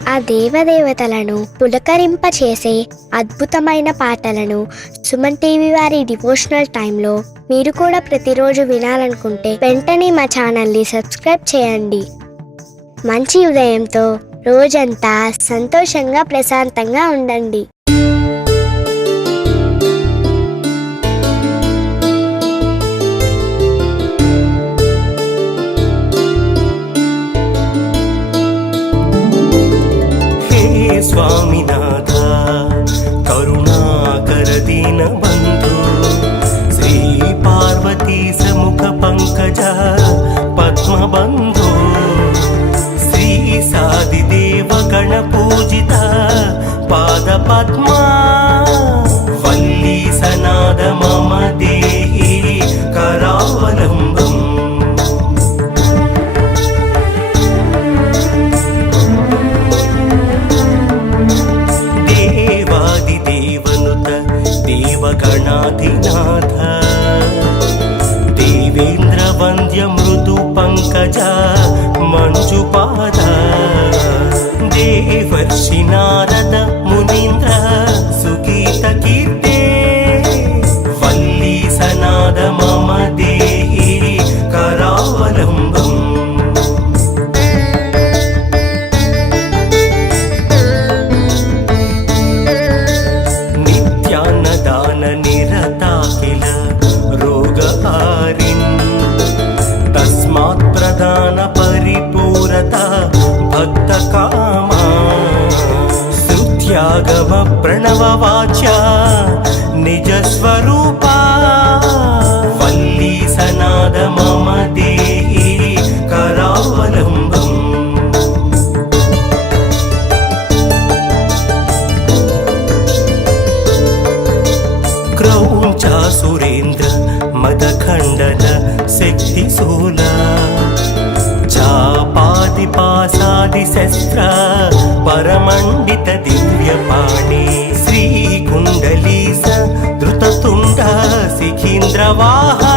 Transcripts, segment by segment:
ఆ దేవదేవతలను పులకరింపచేసే అద్భుతమైన పాటలను సుమన్ టీవీ వారి డివోషనల్ టైంలో మీరు కూడా ప్రతిరోజు వినాలనుకుంటే వెంటనే మా ఛానల్ని సబ్స్క్రైబ్ చేయండి. మంచి ఉదయంతో రోజంతా సంతోషంగా ప్రశాంతంగా ఉండండి. स्वामीनाथ करुणाकर दीन बंधु श्री पार्वती समुख पंकज पद्म बंधु श्री सादिदेव गण पूजित पाद पद्मा वल्ली सनाद मम देहि करावलंबम् गणाधिनाथ देवेन्द्र वन्द्य मृदु पंकज मंजुपाद देवर्षि नारद मुनीन्द्र सुगीत कीर्ते वल्ली सनाद मम देहि करावलंबम् तस्मात् प्रदान परिपूरता भक्त कामा स्तुत्यागम प्रणव वाच्या निज स्वरूपा वल्ली सनाद मम देहि करावलंबम् क्रौञ्च सुरेन्द्र मदखण्डन शक्तिशूला चापादिपासादि शस्त्र परमण्डित दिव्यपाणि श्रीकुण्डलीस धृततुण्ड शिखीन्द्रवाहा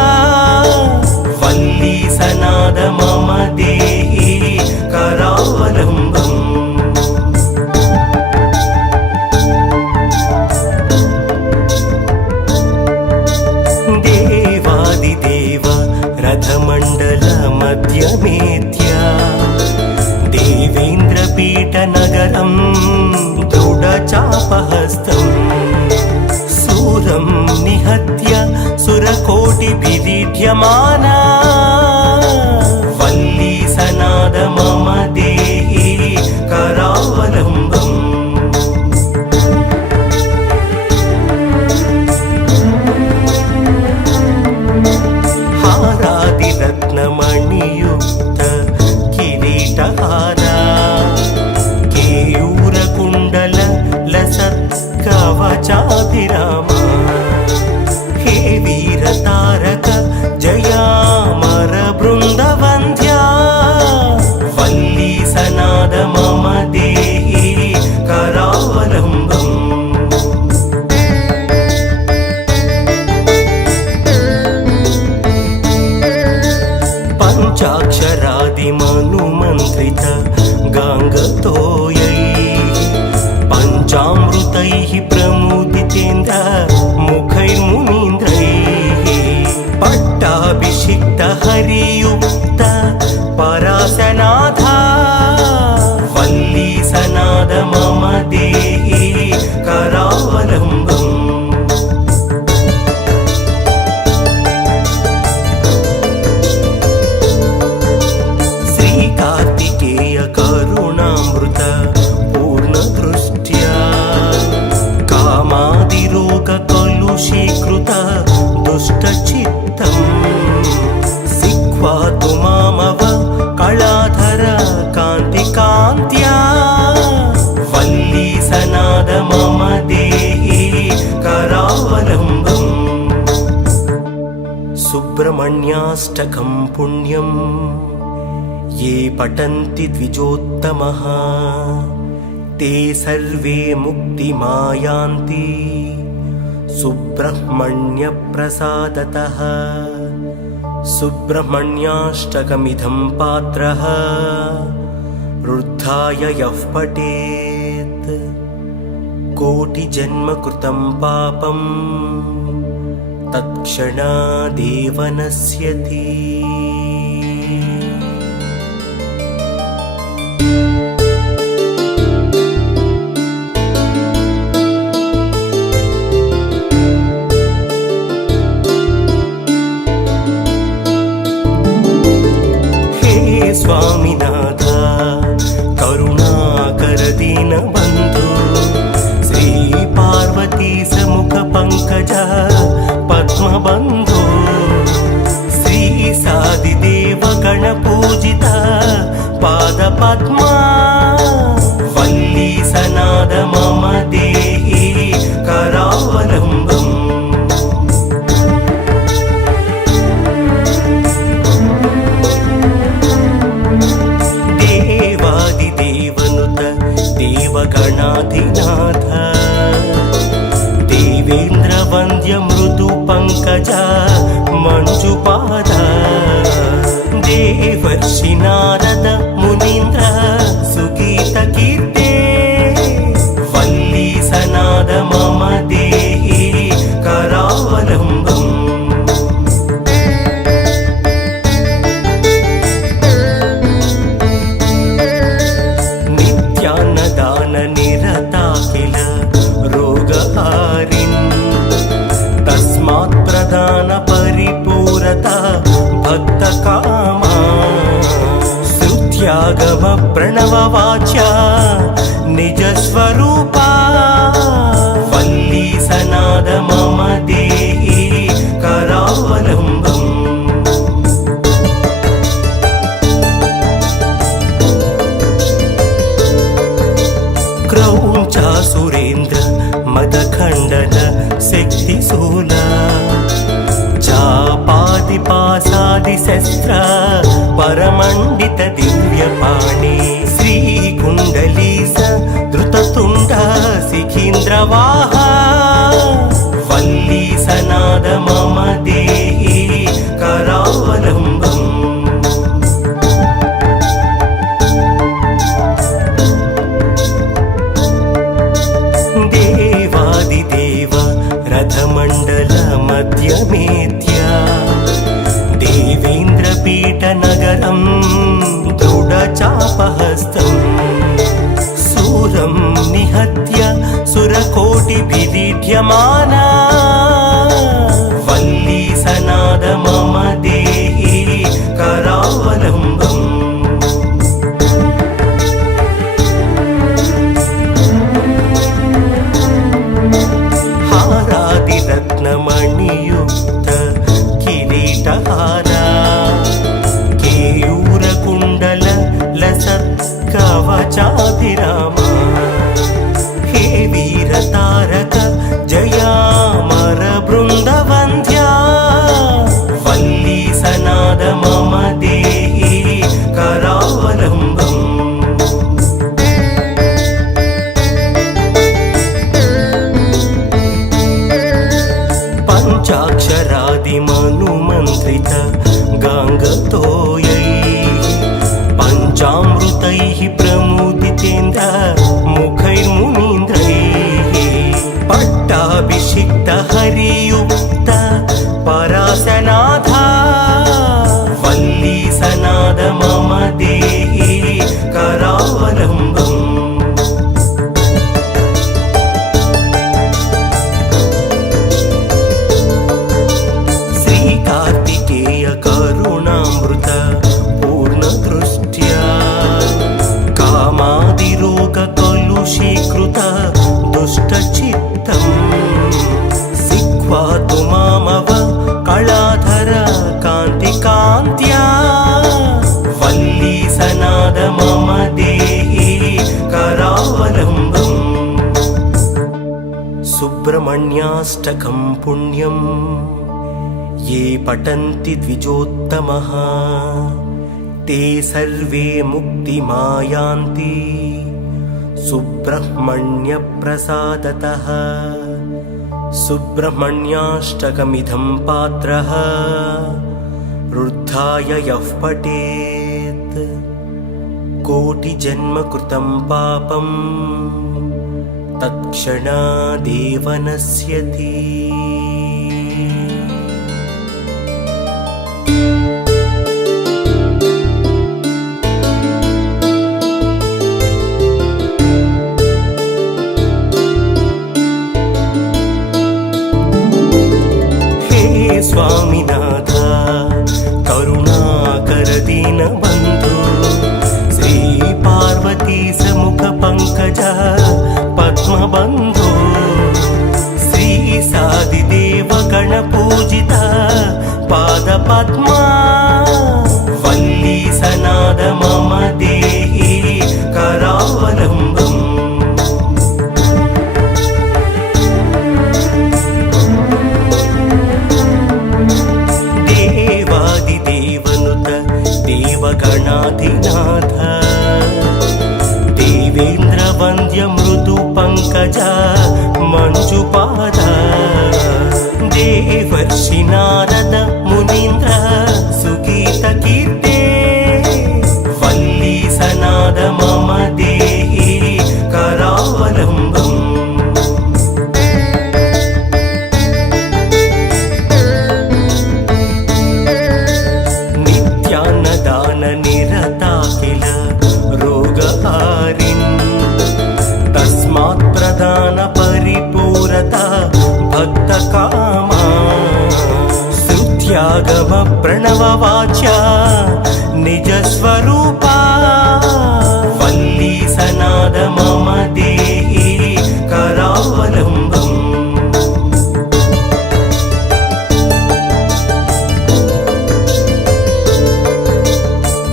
वल्ली सनाद मम देहि करावलंबम् देवादिदेव रथमण्डल मध्यमेत्या देवेन्द्रपीठनगरं दृढचापहस्तं सूरं निहत्य सुरकोटिभिरीड्यमाना वल्ली सनाद मम देहि करावलंबम् रत्नमणियुक्त किरीटहारा केयूरकुण्डल लसत् कवचाभिरामा हे वीरतारक जयामर बृन्दवन्द्या वल्ली सनाद मम देहि करावलंबम् पंचाक्षरादिमनुमन्त्रित गाङ्गतोयैः पञ्चामृतैः प्रमुदितेन्द्र मुखैर्मुनीन्द्रैः पट्टाभिषिक्त हरियुक्त परासनाथा वल्ली सनाद मम देहि करावलंबम् कार्तिकेय करुणामृत पूर्णदृष्ट्या कामादिरोग कलुषीकृत दुष्टचित्तं सिक्वा तु मामव कलाधर कान्तिकान्त्या वल्ली सनाद मम देहि करावलंबम् सुब्रह्मण्याष्टकं पुण्यम् ये पठन्ति द्विजोत्तमः ते सर्वे मुक्तिमायान्ति सुब्रह्मण्य प्रसादतः। सुब्रह्मण्याष्टकमिदं पात्रः रुद्र रुद्धाय यः पठेत् कोटिजन्मकृतं पापं तत्क्षणादेव नश्यति। स्वामिनाथ करुणाकर दीनबन्धु श्री पार्वती समुख पंकज पद्मबन्धु श्री सादिदेव गणपूजित पादपद्मा वल्ली सनाद मम देहि करावलम्बम्। देवगणाधिनाथ देवेन्द्र वन्द्य मृदु पंकज मंजुपाद देवर्षि नारद मुनीन्द्र सुगीत कीर्ते वल्ली सनाद मम देहि करावलम्बम्। निरता किल रोगहारिन् तस्मात् प्रदान परिपूरता भक्तकामा श्रुत्यागम प्रणववाच्या निजस्वरूपा वल्ली सनाद मम देहि करावलम्बम्। क्रौञ्चा सुरेन्द्र मदखण्डन शक्तिशूला चापादिपासादिशस्त्र परमण्डित दिव्यपाणि श्रीकुण्डलीस धृततुण्ड शिखीन्द्रवाहा वल्ली सनाद मम देहि करावलम्बम्। देवादिदेव रथमण्डल मध्यमेत्या देवेन्द्रपीठनगरं दृढचापहस्तं सूरं निहत्य सुरकोटिभिरीड्यमाना वल्ली सनाद मम देहि करावलम्बम्। रत्नमणियुक्त किरीटहारा केयूरकुण्डल लसत् कवचाभिरामा हे वीरतारक जयामर बृन्दवन्द्या वल्ली सनाद मम देहि करावलम्बम्। पञ्चाक्षरादिमनुमन्त्रित गाङ्गतोयैः पञ्चामृतैः प्रमुदितेन्द्र मुखैर्मुनीन्द्रैः पट्टाभिषिक्त हरियुक्त परासनाथा वल्ली सनाद मम देहि करावलम्बम्। कार्तिकेय करुणामृत पूर्णदृष्ट्या कामादिरोग कलुषीकृत दुष्टचित्तम् सिक्वा तु मामव कलाधर कान्तिकान्त्या वल्ली सनाद मम देहि करावलम्बम्। सुब्रह्मण्याष्टकं पुण्यम् ये पठन्ति द्विजोत्तमः ते सर्वे मुक्तिमायान्ति सुब्रह्मण्यप्रसादतः। सुब्रह्मण्याष्टकमिदं पात्रः रुद्धाय यः पठेत् कोटिजन्म कृतं पापं तत्क्षणादेव नश्यति। स्वामिनाथ करुणाकर दीनबन्धु श्री पार्वती समुख पंकज पद्मबन्धु श्री सादिदेव गणपूजिता पाद पद्मा वल्ली सनाद मम देहि करावलम्बम्। देवगणाधिनाथ देवेन्द्र वन्द्य मृदु पंकज मंजुपाद देवर्षि नारद मुनीन्द्र सुगीत कीर्ते वल्ली सनाद मम देहि करावलम्बम्। तस्मात् प्रदान परिपूरता भक्त कामा श्रुत्यागम प्रणव वाच्या निज स्वरूपा वल्ली सनाद मम देहि करावलम्बम्।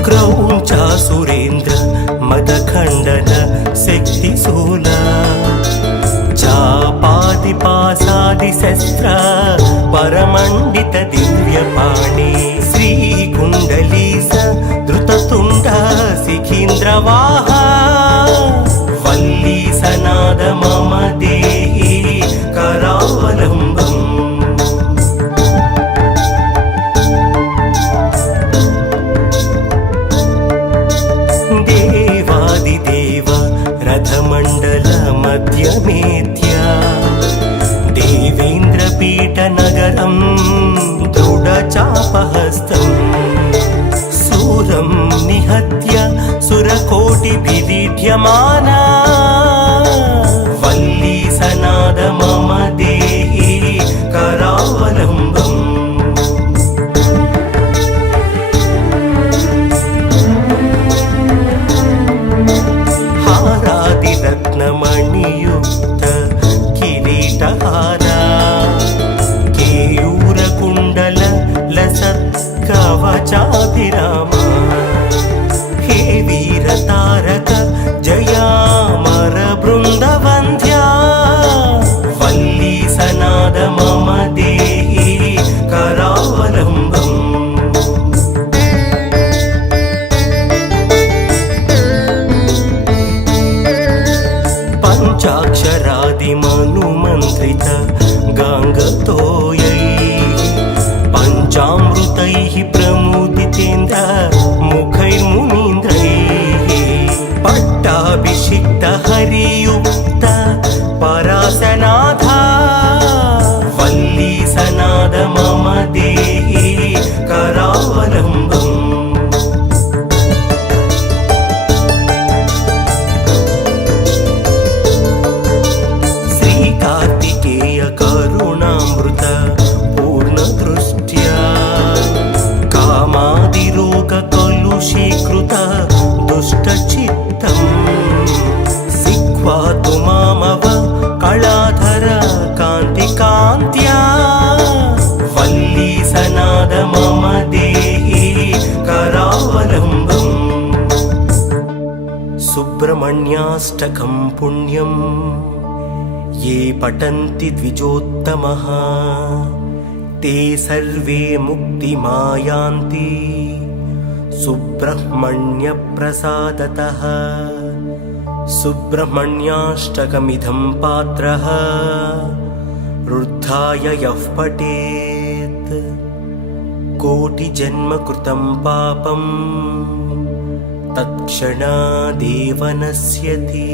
क्रौञ्च सुरेन्द्र मदखण्डन शक्तिशूल चापादिपासादिशस्त्र परमण्डित दिव्यपाणि श्रीकुण्डलीस धृततुण्ड शिखीन्द्रवाहा वल्ली सनाद मम देहि करावलम्बम्। देवादिदेव रथमण्डल मध्यमेत्या देवेन्द्रपीठनगरं दृढचापहस्तम् सूरं निहत्य सुरकोटिभिरीड्यमाना वल्ली सनाद मम देहि करावलम्बम्। रत्नमणियुक्त किरीटहारा केयूरकुण्डल लसत् कवचाभिरामा हे वीरतारक जयामर बृन्दवन्द्या वल्ली सनाद मम देहि करावलम्बम्। पञ्चाक्षरादिमनुमन्त्रित गाङ्गतोयैः पञ्चामृतैः प्रमुदितेन्द्र मुखैर्मुनीन्द्रैः पट्टाभिषिक्त हरियुक्त परासनाथा वल्ली सनाद मम देहि करावलम्बम्। कार्तिकेय करुणामृत पूर्णदृष्ट्या कामादिरोग कलुषीकृत दुष्टचित्तम् सिक्वा तु मामव कलाधर कान्तिकान्त्या वल्ली सनाद मम देहि करावलम्बम्। सुब्रह्मण्याष्टकं पुण्यम् ये पठन्ति द्विजोत्तमः ते सर्वे मुक्तिमायान्ति सुब्रह्मण्यप्रसादतः। सुब्रह्मण्याष्टकमिदं पात्रः रुद्धाय यः पठेत् कोटिजन्म कृतं पापं तत्क्षणादेव नश्यति।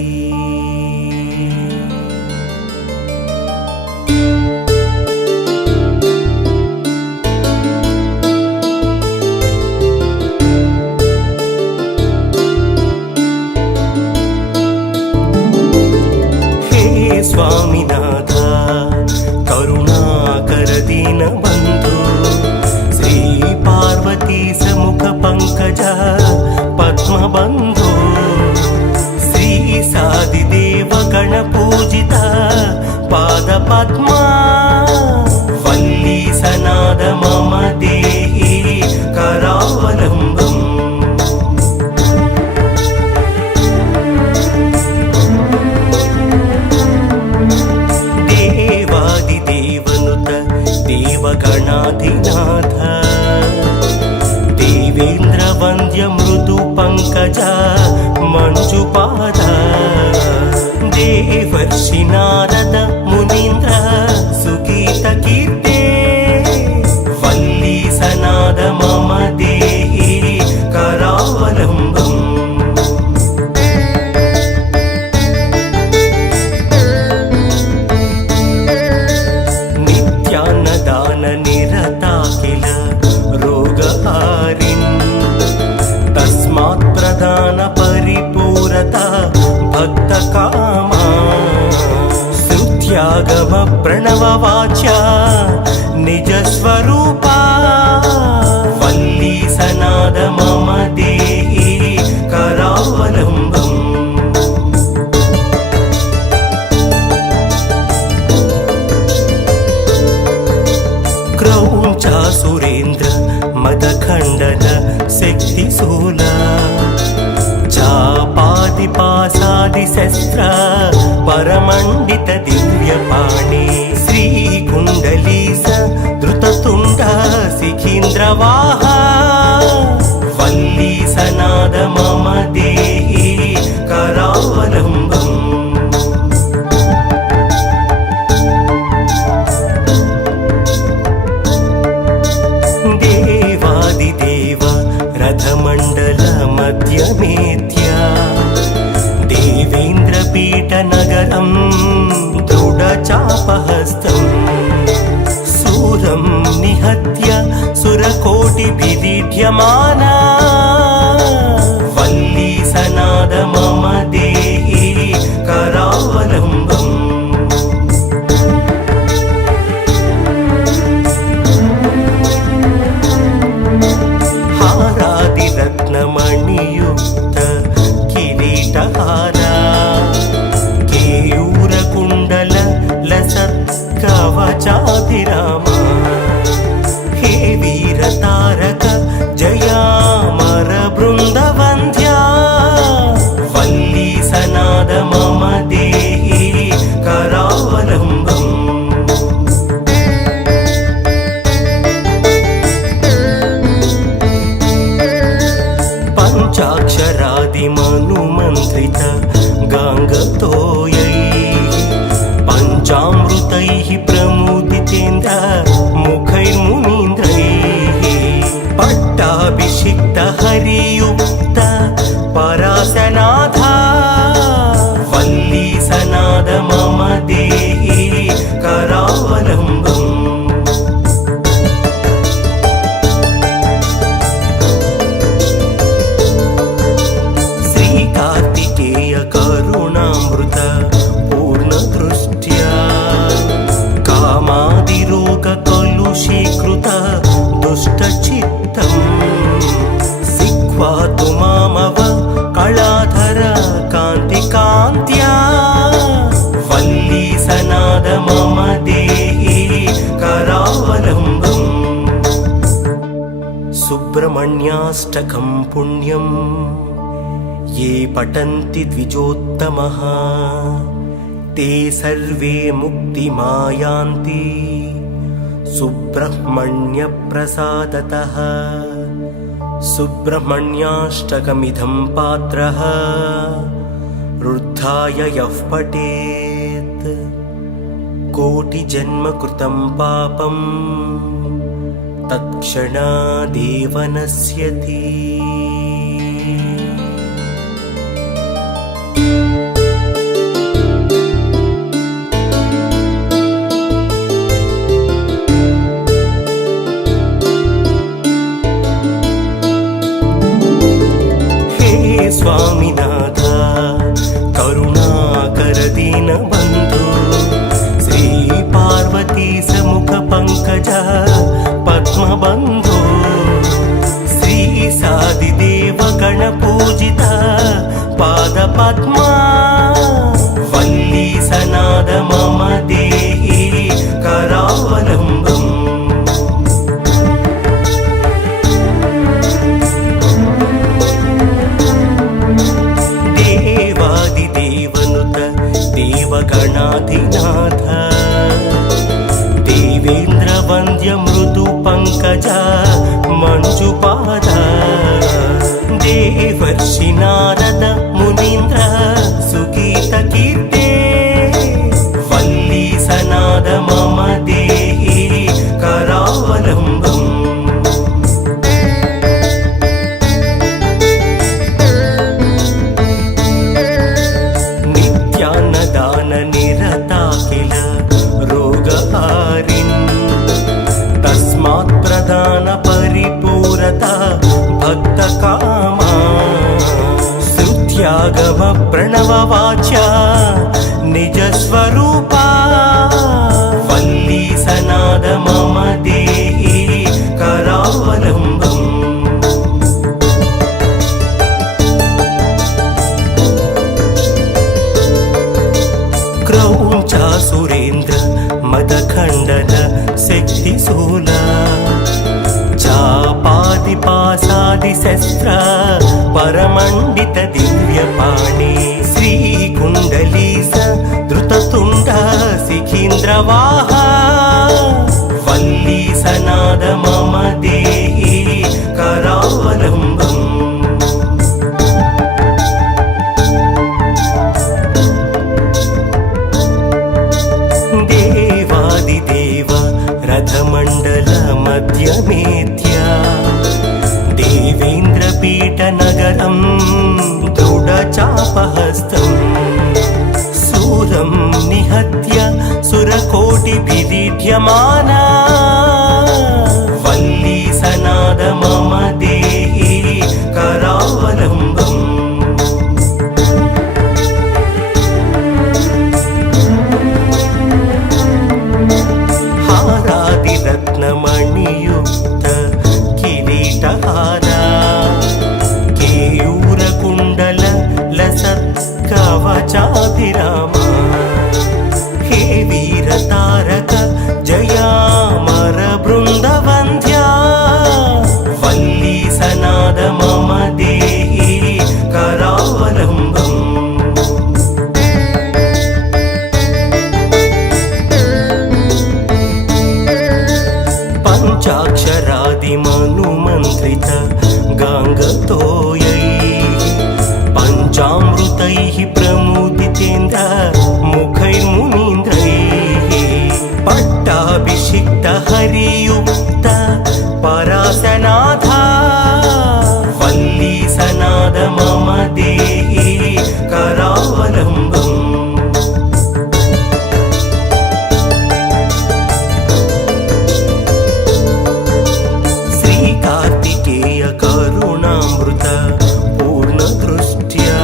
स्वामिनाथ करुणाकर दीनबन्धु श्री पार्वती समुख पंकज पद्मबन्धु श्री सादिदेव गणपूजित पाद पद्मा वल्ली सनाद मम देहि करावलम्बम्। देवगणाधिनाथ देवेन्द्र वन्द्य मृदु पंकज मंजुपाद देवर्षि नारद मुनीन्द्र सुगीत कीर्ते वल्ली सनाद मम देहि करावलम्बम्। नित्यान्नदान निरता किल रोगहारिन् तस्मात् प्रदान परिपूरता भक्तकामा स्तुत्यागम प्रणव वाच्या निज स्वरूपा वल्ली सनाद मम देहि करावलम्बम्। क्रौञ्चा सुरेन्द्र मदखण्डन शक्तिशूला चापादिपासादिशस्त्र परमण्डित दिव्यपाणि श्रीकुण्डलीस धृततुण्ड शिखीन्द्रवाहा वल्ली सनाद मम देहि करावलम्बम्। देवादिदेव रथमण्डल मध्यमेत्या देवेन्द्रपीठनगरं दृढचापहस्तम् सूरं निहत्य सुरकोटिभिदीढ्यमाना वल्ली सनाद मम देहि करावलम्बम्। रत्नमणियुक्त किरीटहारा केयूरकुण्डल लसत्कवचाभिरामा हे वीरतारक जयामर बृन्दवन्द्या वल्ली सनाद मम देहि करावलम्बम्। पञ्चाक्षरादिमनुमन्त्रित गाङ्गतोयैः पञ्चामृतैः प्रमुदितेन्द्र मुखैर्मुनीन्द्रैः पट्टाभिषिक्त हरियुक्त परासनाथा वल्ली सनाद मम देहि करावलम्बम्। करुणामृत पूर्णदृष्ट्या कामादिरोगकलुषीकृत दुष्टचित्तम् सिक्वा तु मामव कलाधर कान्तिकान्त्या वल्ली सनाद मम देहि करावलम्बम्। सुब्रह्मण्याष्टकं पुण्यम् ये पठन्ति द्विजोत्तमः ते सर्वे मुक्तिमायान्ति सुब्रह्मण्यप्रसादतः। सुब्रह्मण्याष्टकमिदं पात्रः रुद्धाय यः पठेत् कोटिजन्मकृतं पापं तत्क्षणादेव नश्यति। పంకజ పద్మబంధో శ్రీ సాదిదేవ గణపూజిత పాద పద్మా వల్లీ సనాద మమ దేహి కరావలంబం దేవాదిదేవనుత దేవగణాధినాథ దేవేంద్ర వంద్య మృదు పంకజ మంజుపాద దేవర్షి నారద మునీంద్ర సుగీత కీర్తే వల్లీ సనాద మమ దేహి కరావలంబం నిత్యాన్నదాన నిరతా కిల రోగహారిన్ తస్మాత్ ప్రదాన పరిపూరత భక్త కామా శృత్యాగమ ప్రణవ వాచ్య నిజ స్వరూపా వల్లీ సనాద మమ దేహి కరావలంబం క్రౌంచ సురేంద్ర మదఖండన శక్తిశూల చాపాది పాసాది శస్త్ర పరమండిత దివ్యపాణి శ్రీ కుండలీస ధృతతుండ సిఖీంద్రవాహ వల్లీ సనాద మమ దేహి కరావలంబం దేవాదిదేవ రథమండల మధ్యమేత్య దేవేంద్ర పీఠ నగరం దృఢ చాపహస్తం శూరం నిహత్య సురకోటి విదీఢ్యమానా వల్లీ సనాద మమ దేహి కరావలంబం రత్నమణియుక్త కిరీటహార కేయూర కుండల లసత్ కవచాభిరామ హే వీర తారక జయామర బృందవంద్యా వల్లీ సనాద మమ దేహి కరావలంబం పంచాక్షరాది మనుమంత్రిత గాంగతోయై పంచామృతై ప్రముదితేంద్ర ముఖైర్మునీంద్రై పట్టాభిషిక్త హరియుక్త పరాసనాథ వల్లీ సనాద మమ దేహి కరావలంబం కార్తికేయ కరుణామృత పూర్ణ దృష్ట్యా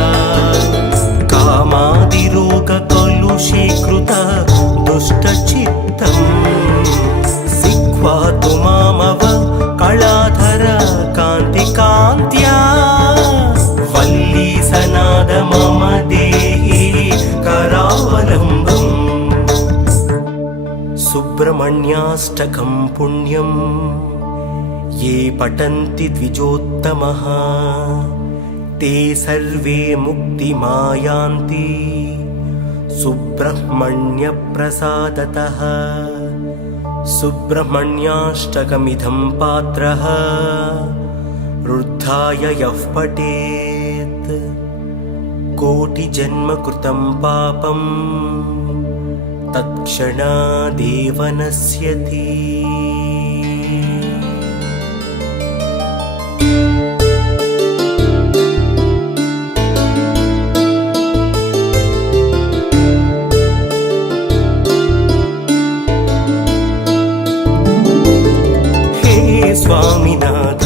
కామాదిరోగ కలుషీకృత దుష్ట చిత్తం సిక్వా తుమామవ కళాధర కాంతి కాంత్యా వల్లీ సనాద మమ దేహి కరావలంబం సుబ్రహ్మణ్యాష్టకం పుణ్యం ये पठन्ति द्विजोत्तमः ते सर्वे मुक्तिमायान्ति सुब्रह्मण्यप्रसादतः सुब्रह्मण्याष्टकमिदं पात्रः रुद्धाय यः पठेत् कोटिजन्मकृतं पापं तत्क्षणादेव नश्यति स्वामिनाथ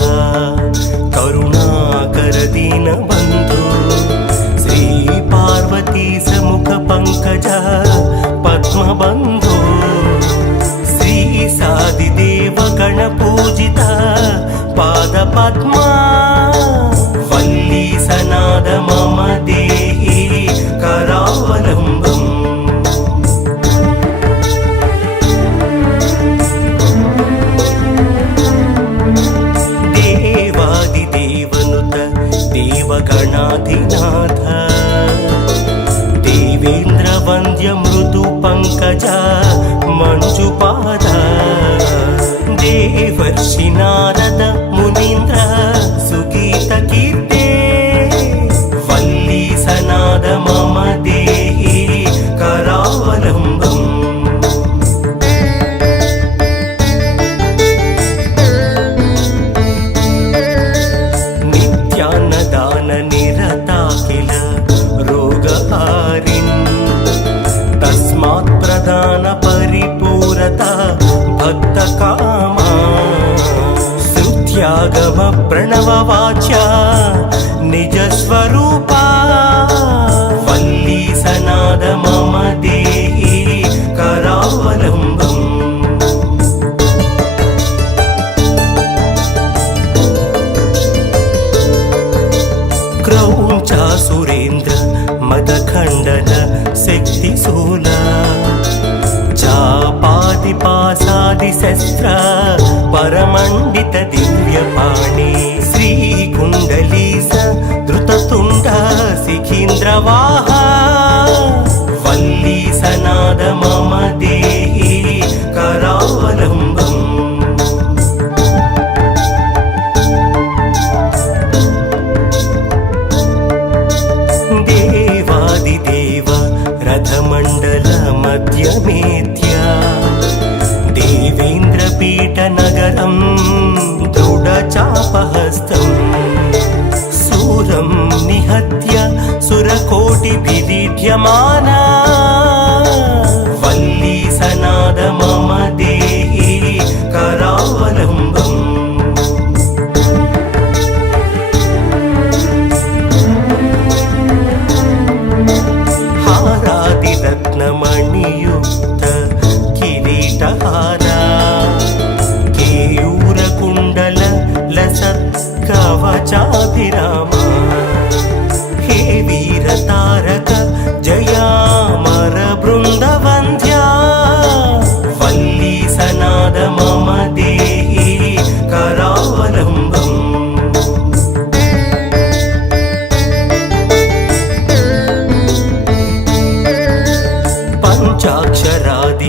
करुणाकर दीनबन्धु श्री पार्वती समुख पंकज पद्मबन्धु श्री सादिदेव पादपद्मा वल्ली सनाद मम देहि करावलम्बम् देवादिदेवनुत देवगणाधिनाथ देवेन्द्रवन्द्य मृदु पंकज मंजुपाद देवर्षि नारद मुनीन्द्र सुगीत कीर्ते वल्ली सनाद मम देहि करावलम्बम् नित्यान्नदान निरता किल रोगहारिन् तस्मात् प्रदान परिपूरता भक्तकामा स्तुत्यागम प्रणववाच्या निजस्वरूपा वल्ली सनाद मम देहि करावलम्बम् क्रौञ्च सुरेन्द्र मदखण्डन शक्तिशूला चापादिपासादिशस्त्र परमण्डित दिव्यपाणि श्रीकुण्डली धृततुण्ड शिखीन्द्रवाहा वल्ली सनाद मम देहि करावलम्बम् देवादिदेव रथमण्डल मध्यमेत्या देवेन्द्रपीठनगरं दृढचापहस्तम् सूरं निहत्य सुरकोटिभिदीड्यमाना वल्ली सनाद मम देहि करावलम्बम् रत्नमणियुक्त किरीटहारा केयूरकुण्डल लसत् कवचाभिरामा हे वीरतारक जयामर बृन्दवन्द्या वल्ली सनाद मम देहि करावलम्बम्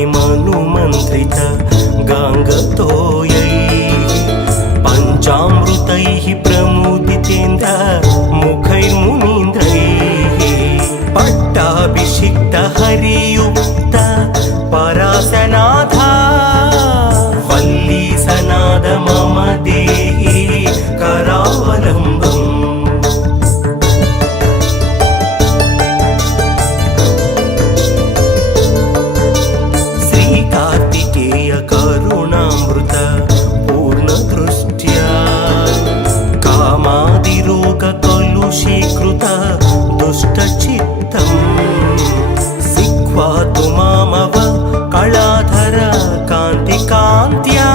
पञ्चाक्षरादिमनुमन्त्रित गाङ्गतोयैः पञ्चामृतैः प्रमुदितेन्द्र मुखैर्मुनीन्द्रैः पट्टाभिषिक्त हरियुक्त परासनाथा वल्ली सनाद मम देहि करावलम्बम् कार्तिकेय करुणामृत पूर्णदृष्ट्या कामादिरोगकलुषीकृत दुष्टचित्तम् सिक्वा तु मामव कलाधर कान्तिकान्त्या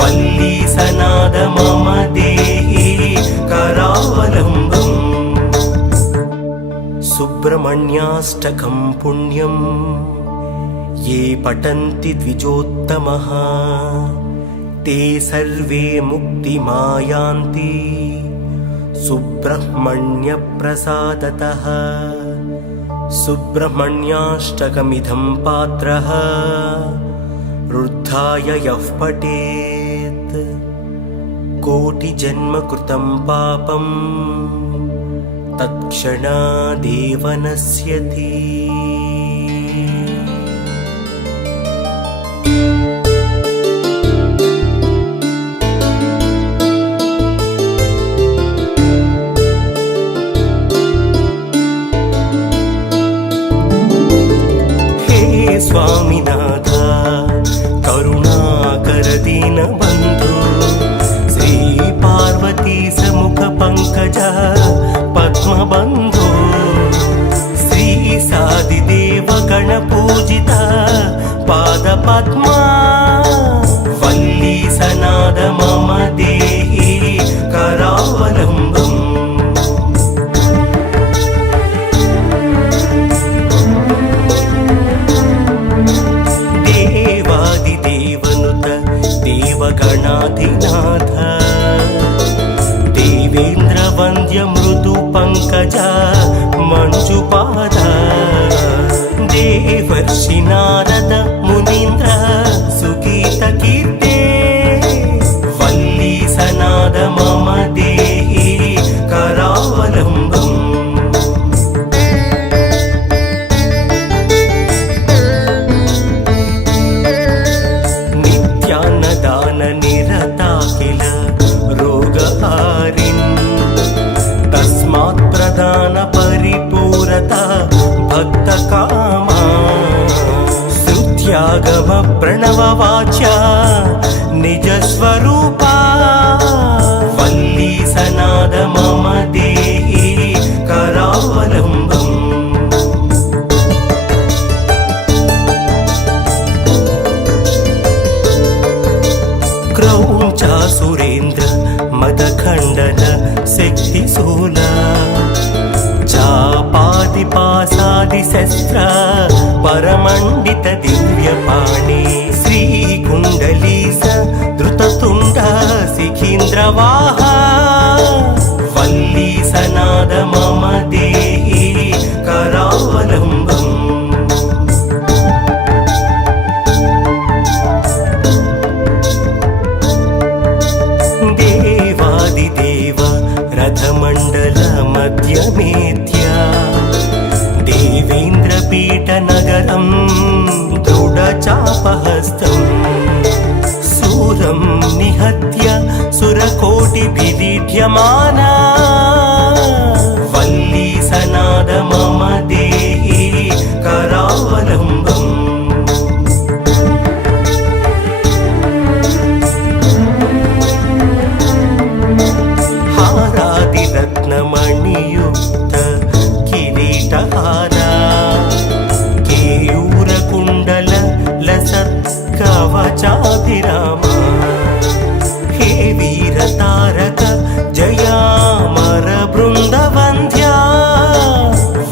वल्ली सनाद मम देहि करावलम्बम् सुब्रह्मण्याष्टकं पुण्यम् ये पठन्ति द्विजोत्तमः ते सर्वे मुक्तिमायान्ति सुब्रह्मण्यप्रसादतः सुब्रह्मण्याष्टकमिदं पात्रः रुद्धाय यः पठेत् कोटिजन्मकृतं पापं तत्क्षणादेव नश्यति। स्वामिनाथ करुणाकर दीनबन्धु श्री पार्वती समुख पंकज पद्मबन्धु श्री सादिदेव गणपूजित पादपद्मा वल्ली सनाद मम देहि పంకజ మంజుపాద దేవర్షి నారద మునీంద్ర సుగీత కీర్తే వల్లీ సనాద మమ దేహి కరావలంబం నిత్యాన్నదాన నిరతా కిల రోగహారిన్ తస్మాత్ ప్రదాన పరిపూరత భక్త కామా శ్రుత్యాగమ ప్రణవ వాచ్య నిజ స్వరూపా వల్లీ సనాద మమ దేహి కరావలంబం క్రౌంచా సురేంద్ర మదఖండన శక్తిశూల చాపాది పాసాది శస్త్ర పరమండిత దివ్యపాణి శ్రీకుండలీస ధృతతుండ శిఖీంద్రవాహ వల్లీ సనాద మమ దేహి కరావలంబం దేవాదిదేవ రథమండల మధ్యమేత్య దేవేంద్రపీఠ నగరం దృఢచాపహస్తం శూరం నిహత్య సురకోటిభిరీడ్యమానా వల్లీ సనాద మమ దేహి కరావలంబం హారాదిరత్నమణియుక్త కిరీటహారా కేయూరకుండల లసత్ కవచాభిరామ హే వీరతారక జయామర బృందవంద్యా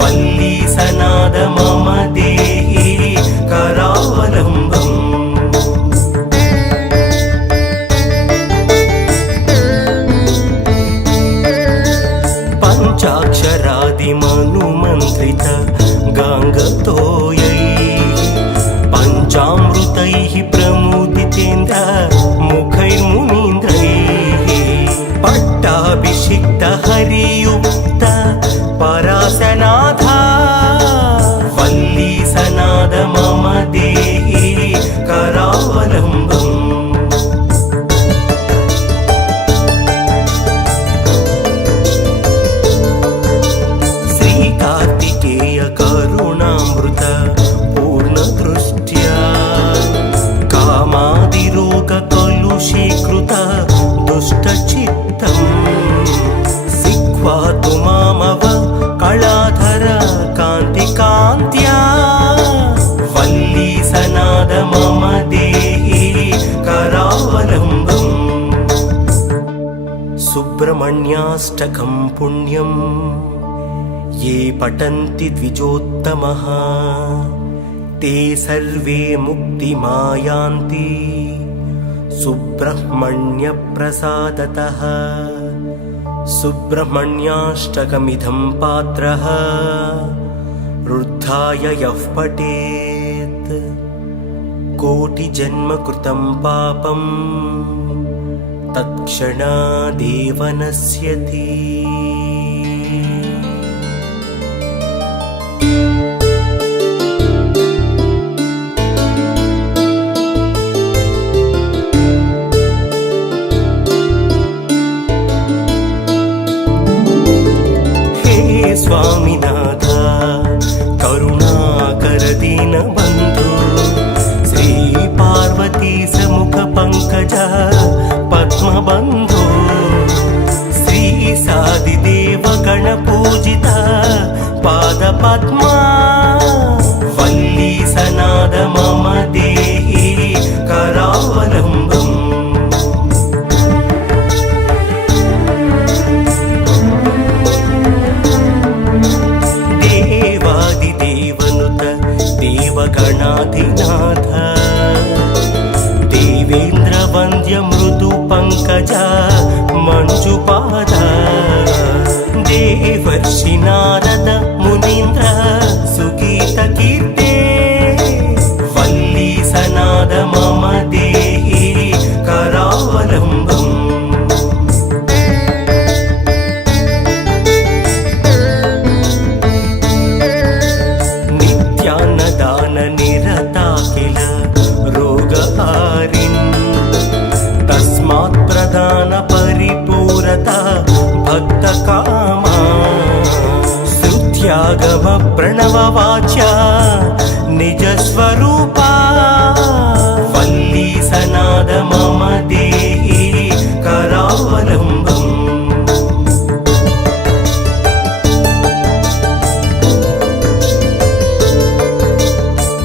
వల్లీ సనాద మమ దేహి కరావలంబం పంచాక్షరాదిమనుమంత్రిత గాంగతోయై పంచామృతైః ప్రముదితేంద్ర ముఖైర్మునీంద్రైః పట్టాభిషిక్త హరియుక్త పరాశనాథ వల్లీ సనాద మమ దేహి కరావలంబం శ్రీకార్తికేయ కరుణామృత పూర్ణదృష్ట్యా కామాదిరోగ కలుషీకృత దుష్టచిత్తం సిక్వా తుమామవ కళాధర కాంతి కాంత్యా వల్లీ సనాద మమ దేహి కరావలంబం సుబ్రహ్మణ్యాష్టకం పుణ్యం ये पठन्ति द्विजोत्तमः ते सर्वे मुक्तिमायान्ति सुब्रह्मण्यप्रसादतः सुब्रह्मण्याष्टकमिदं पात्रः रुद्धाय यः पठेत् कोटिजन्मकृतं पापं तत्क्षणादेव नश्यति स्वामिनाथ करुणाकर दीनबन्धु श्री पार्वती समुख पंकज पद्मबन्धु श्री सादिदेव गणपूजित पाद पद्मा वल्ली सनाद मम देहि करावलम्बम् देवगणाधिनाथ देवेन्द्र वन्द्य मृदु पंकज मंजुपाद देवर्षि श्रुत्यागम प्रणववाच्या निजस्वरूपा वल्ली सनाद मम देहि करावलम्बम्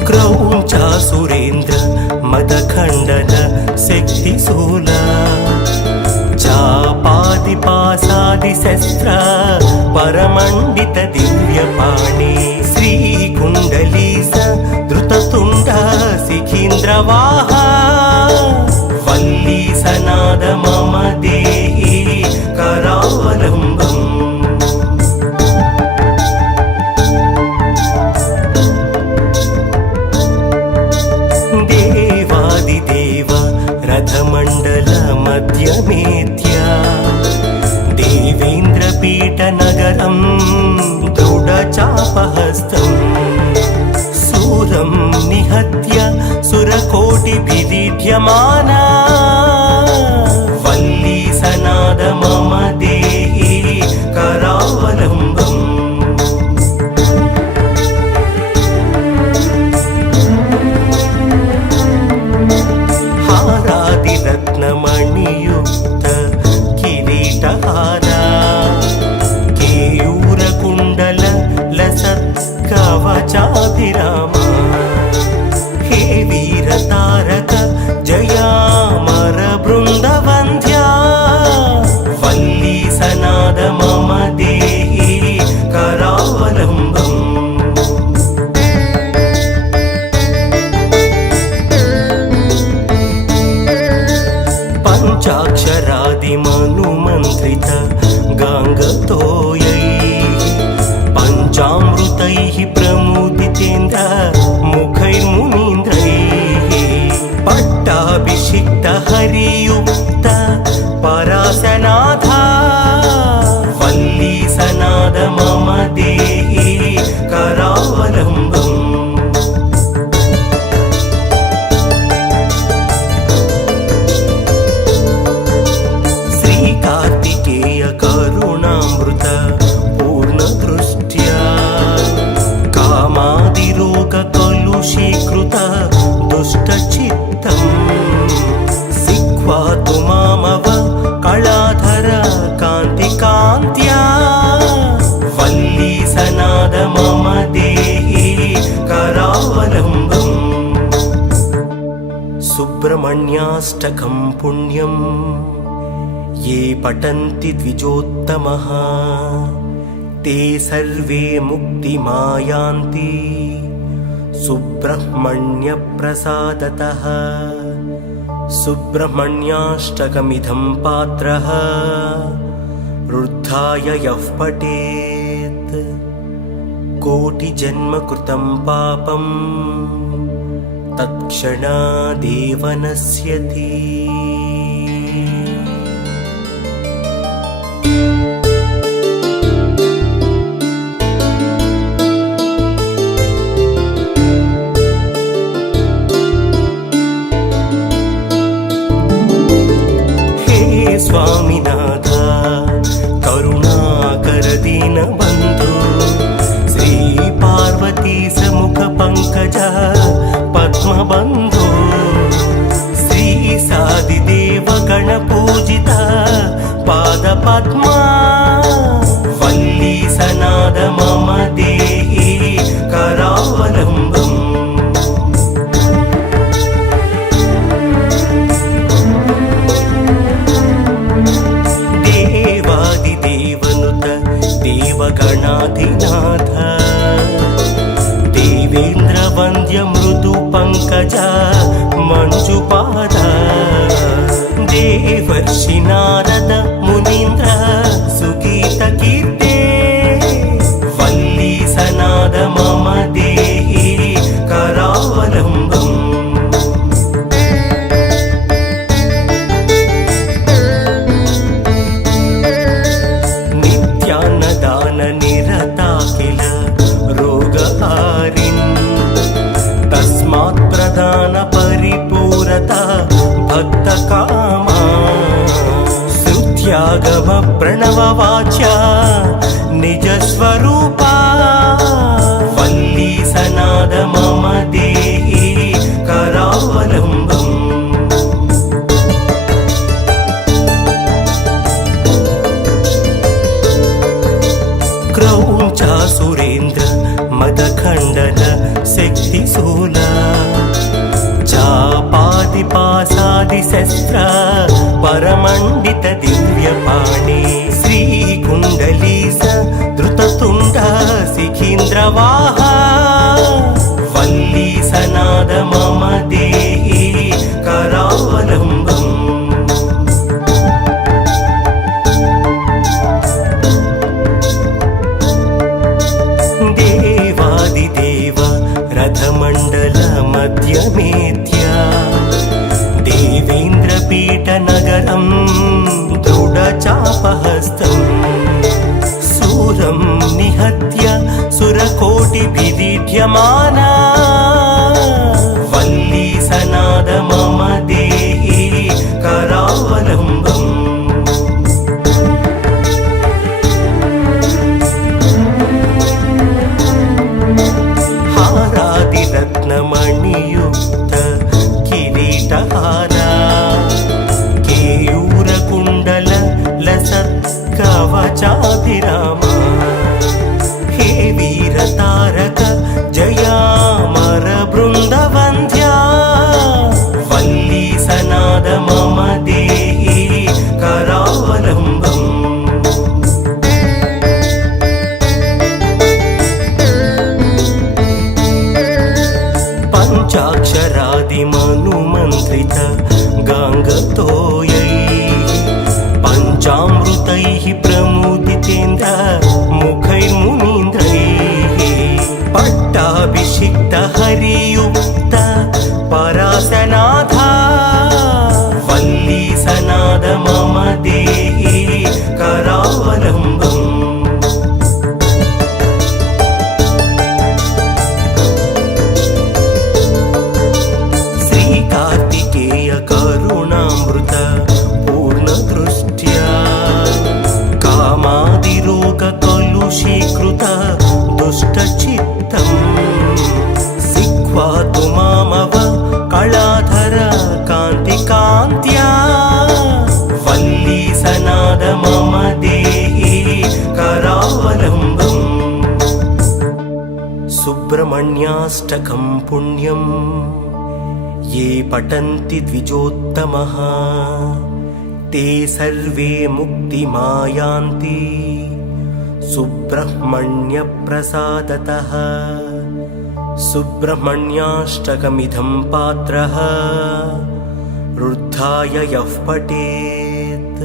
क्रौञ्चा सुरेन्द्र मदखण्डन शक्तिशूला चापादिपासादिशस्त्र परमण्डित दिव्यपाणि श्रीकुण्डलीस धृततुण्ड शिखीन्द्रवाहा वल्ली सनाद मम देहि करावलम्बम् देवादिदेव रथमण्डल मध्यमेत्या देवेन्द्रपीठनगरं दृढचापहस्तम् सूरं निहत्य सुरकोटिभिदीढ्यमाना वल्ली सनाद मम देहि करावलम्बम् हारादिरत्नमणियुक्त किरीटहारा केयूरकुण्डल लसत्कवचाभिरामा हे वीरतारक जयामर बृन्दवन्द्या वल्ली सनाद मम देहि करावलम्बम् पञ्चाक्षरादिमनुमन्त्रित गाङ्गतोयैः पञ्चामृतैः प्रमुदितेन्द्र मुखैर्मुनीन्द्रैः पट्टाभिषिक्त हरियुक्त परासनाथा वल्ली सनाद मम देहि करावलम्बम् कार्तिकेय करुणामृत पूर्णदृष्ट्या कामादिरोग कलुषीकृत दुष्टचित्तम् सिक्वा तु मामव कलाधर कान्तिकान्त्या वल्ली सनाद मम देहि करावलम्बम् सुब्रह्मण्याष्टकं पुण्यम् ये पठन्ति द्विजोत्तमः ते सर्वे मुक्तिमायान्ति सुब्रह्मण्यप्रसादतः सुब्रह्मण्याष्टकमिदं पात्रः रुद्धाय यः पठेत् कोटिजन्म कृतं पापं तत्क्षणादेव नश्यति। स्वामिनाथ करुणाकर दीनबन्धु श्री पार्वती समुख पंकज पद्मबन्धु श्री सादिदेव गणपूजित पादपद्मा वल्ली सनाद मम देहि करावलम्बम् देवगणाधिनाथ देवेन्द्रवन्द्य मृदु पंकज मंजुपाद देवर्षि नारद मुनीन्द्र सुगीत कीर्ते वल्ली सनाद मम देहि करावलम्बम् नित्यान्नदान निरता किल रोगहारिन् तस्मात् प्रदान परिपूरता भक्तकामा श्रुत्यागम प्रणववाच्या निजस्वरूपा మదఖండన శక్తిశూల చాపాది పాసాది శస్త్ర పరమండిత దివ్యపాణి శ్రీకుండలీస ధృతతుండ శిఖీంద్రవాహ వల్లీసనాద మమ దేహి కరావలంబం దేవాదిదేవ రథమండల మధ్యమేత్య దేవేంద్రపీఠ నగరం దృఢచాపహస్తం శూరం నిహత్య సురకోటిభిరీడ్యమానా వల్లీసనాద మమ దేహి కరావలంబం హారాదిరత్నమణియుక్త కిరీటహారా కేయూరకుండల లసత్కవచాభిరామా హే వీరతారక జయామర బృందవంద్యా వల్లీసనాద మమ దేహి కరావలంబం పంచాక్షరాదిమనుమంత్రిత గాంగతోయైః పంచామృతైః ప్రముదితేంద్ర ముఖైర్మునీంద్రైః పట్టాభిషిక్త హరియుక్త పరాసనాథ వల్లీసనాద మమ దేహి కరావలంబం శ్రీకార్తికేయ కరుణామృత పూర్ణదృష్ట్యా కామాదిరోగ కలుషీకృత దుష్టచిత్తం సిక్వా తుమామవ కళాధర కాంతి కాంత్యా వల్లీసనాద మమ దేహి కరావలంబం సుబ్రహ్మణ్యాష్టకం పుణ్యం ये पठन्ति द्विजोत्तमः ते सर्वे मुक्तिमायान्ति सुब्रह्मण्यप्रसादतः सुब्रह्मण्याष्टकमिदं पात्रः रुद्धाय यः पठेत्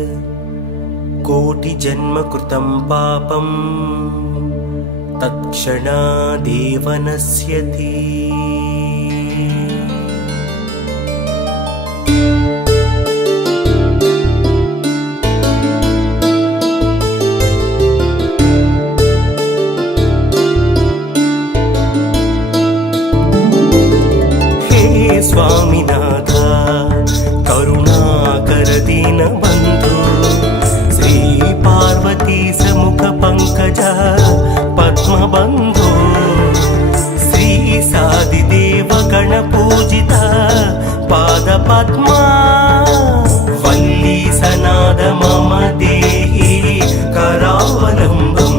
कोटिजन्मकृतं पापं तत्क्षणादेव नश्यति स्वामिनाथ करुणाकर दीनबन्धु श्री पार्वती समुख पंकज पद्मबन्धु श्री सादिदेव गणपूजित पादपद्मा वल्लीसनाद मम देहि करावलम्बम्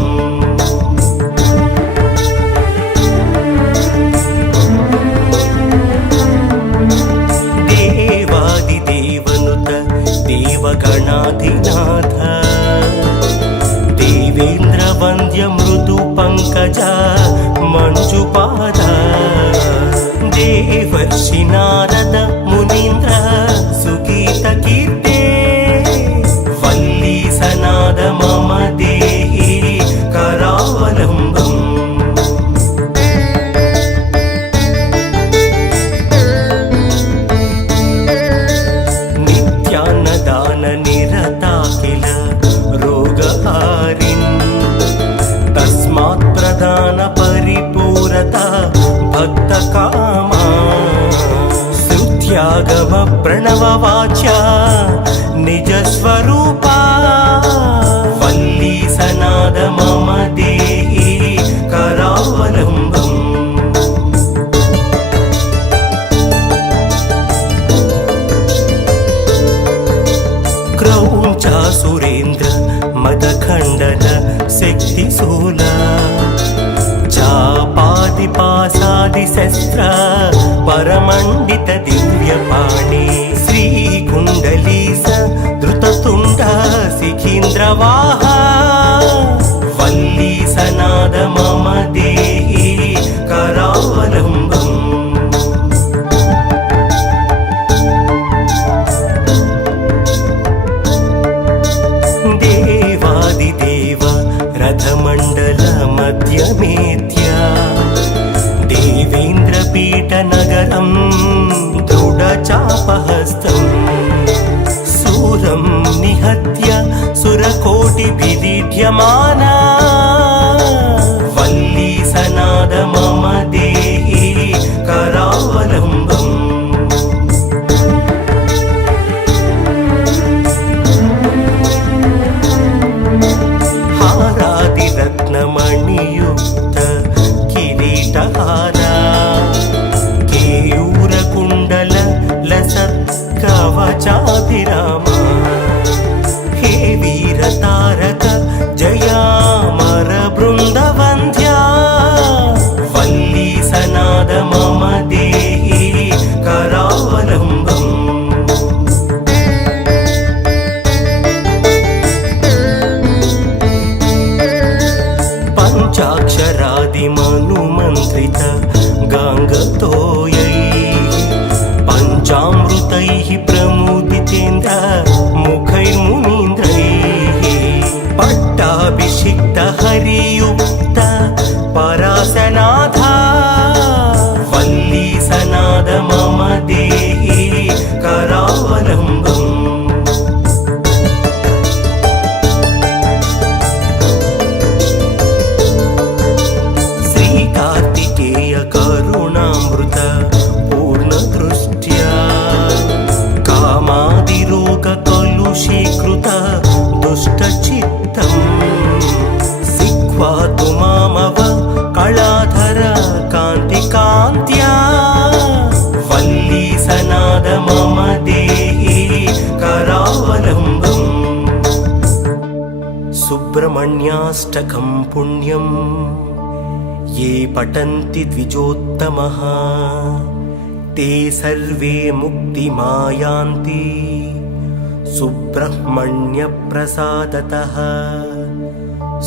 देवगणाधिनाथ देवेन्द्र वन्द्य मृदु पंकज मंजुपाद देवर्षि नारद मुनीन्द्र सुगीत कीर्ते वल्लीसनाद मम देहि करावलम्बम् नित्यान्नदान निरता किल रोगहारिन् तस्मात् प्रदान परिपूरता भक्तकामा श्रुत्यागम प्रणववाच्या निजस्वरूपा वल्लीसनाद मम देहि करावलम्बम् क्रौञ्चासुरेन्द्र मदखण्डन शक्तिशूला चापा पाशादिशस्त्र परमण्डित दिव्यपाणि श्रीकुण्डलीस धृततुण्ड शिखीन्द्रवाहा वल्लीसनाद मम देहि करावलम्बम् देवादिदेव रथमण्डल मध्यमेत्या देवेन्द्रपीठनगरं दृढचापहस्तम् सूरं निहत्य सुरकोटिभिदीढ्यमाना वल्लीसनाद मम देहि करावलम्बम् हारादिरत्नमणियुक्त किरीटहारा केयूरकुण्डल लसत्कवचाभिरामा हे वीरतारक जयामर बृन्दवन्द्या वल्लीसनाद मम देहि करावलम्बम् पञ्चाक्षरादिमनुमन्त्रित गाङ्गतोयैः पञ्चामृतैः प्रमुदितेन्द्र मुखैर्मुनीन्द्रैः पट्टाभिषिक्त हरियुक्त परासनाथा वल्लीसनाद मम देहि करावलम्बम् कार्तिकेय करुणामृत पूर्णदृष्ट्या कामादिरोगकलुषीकृत दुष्टचित्तम् सिक्वा तु मामव कलाधर कान्तिकान्त्या वल्लीसनाद मम देहि करावलम्बम् सुब्रह्मण्याष्टकं पुण्यम् ये पठन्ति द्विजोत्तमः ते सर्वे मुक्तिमायान्ति सुब्रह्मण्यप्रसादतः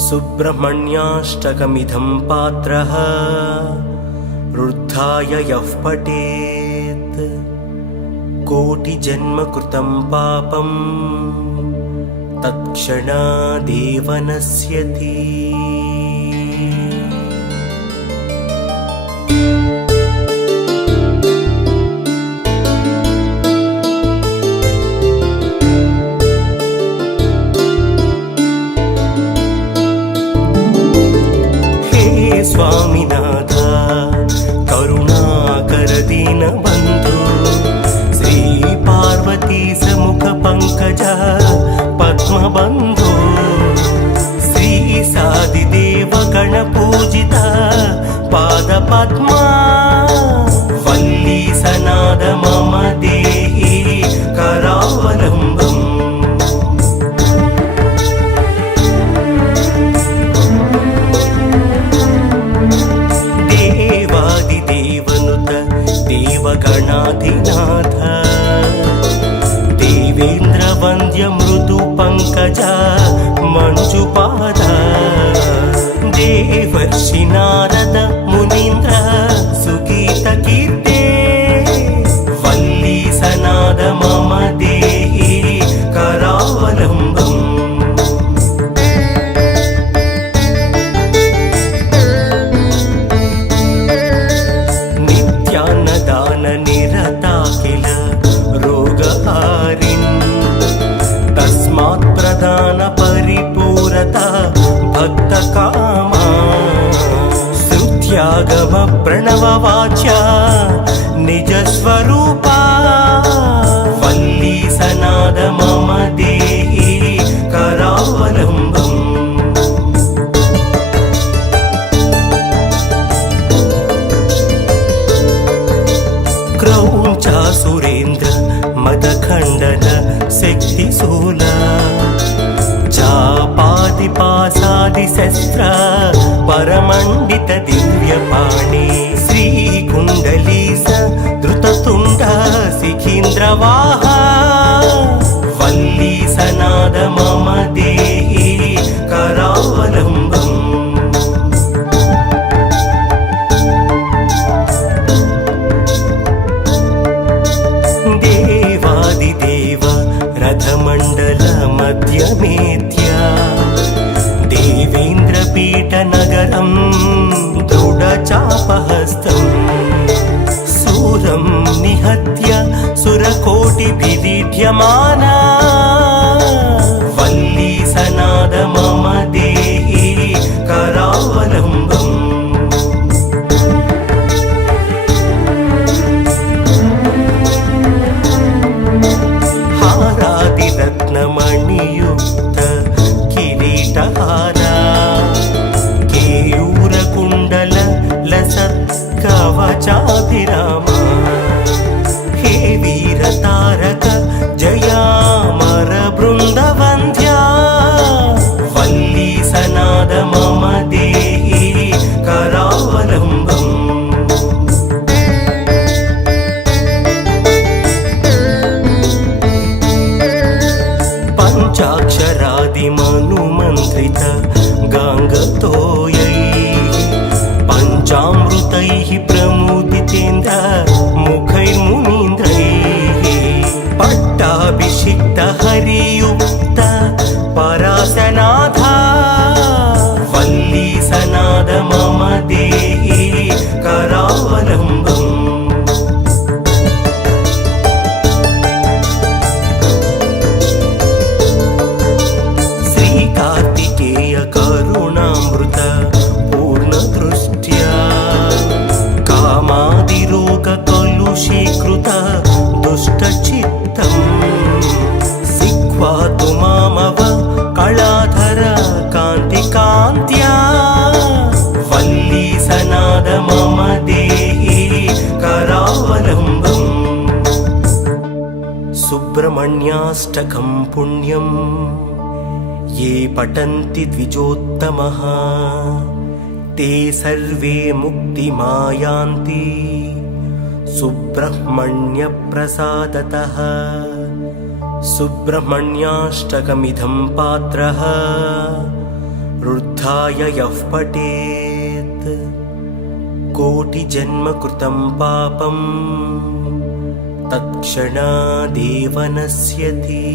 सुब्रह्मण्याष्टकमिदं पात्रः रुद्धाय यः पठेत् कोटिजन्मकृतं पापं तत्क्षणादेव नश्यति। स्वामिनाथ करुणाकर दीनबन्धु श्री पार्वती समुख पंकज पद्मबन्धु श्री सादिदेव गणपूजित पादपद्मा वल्लीसनाद मम देहि करावलम्बम् देवगणाधिनाथ देवेन्द्रवन्द्य मृदु पंकज मंजुपाद देवर्षि नारद मुनीन्द्र सुगीत कीर्ते वल्लीसनाद मम देहि करावलम्बम् नित्यान्नदान निरता किल रोगहारिन् तस्मात् प्रदान परिपूरता भक्तकामा श्रुत्यागम प्रणववाच्या निजस्वरूपा वल्लीसनाद मम देहि करावलम्बम् क्रौञ्चा सुरेन्द्र मदखण्डन शक्तिशूला चापादिपासादिशस्त्र परमण्डित दिव्यपाणि चापहस्तम् सूरं निहत्य सुरकोटिभिदीढ्यमाना वल्ली सनाद मम देहि करावलम्बम् हारादिरत्नमणियुक्त किरीटहारा केयूरकुण्डल लसत्कवचाभिरामा हे वीरतारक जयामर बृन्दवन्द्या वल्ली सनाद मम देहि करावलम्बम् पञ्चाक्षरादिमनुमन्त्रित गाङ्गतोयैः पञ्चामृतैः प्रमुदितेन्द्र मुखैर्मुनीन्द्रैः पट्टाभिषिक्त हरियुक्त परासनाथा वल्ली सनाद मम देहि करावलम्बम् कार्तिकेय करुणामृत पूर्णदृष्ट्या कामादिरोग कलुषीकृत दुष्टचित्तम् सिक्वा तु मामव कलाधर कान्तिकान्त्या वल्ली सनाद मम देहि करावलम्बम् सुब्रह्मण्याष्टकं पुण्यम् ये पठन्ति द्विजोत्तमः ते सर्वे मुक्तिमायान्ति सुब्रह्मण्यप्रसादतः सुब्रह्मण्याष्टकमिदं पात्रः रुद्धाय यः पठेत् कोटिजन्मकृतं पापं तत्क्षणादेव नश्यति।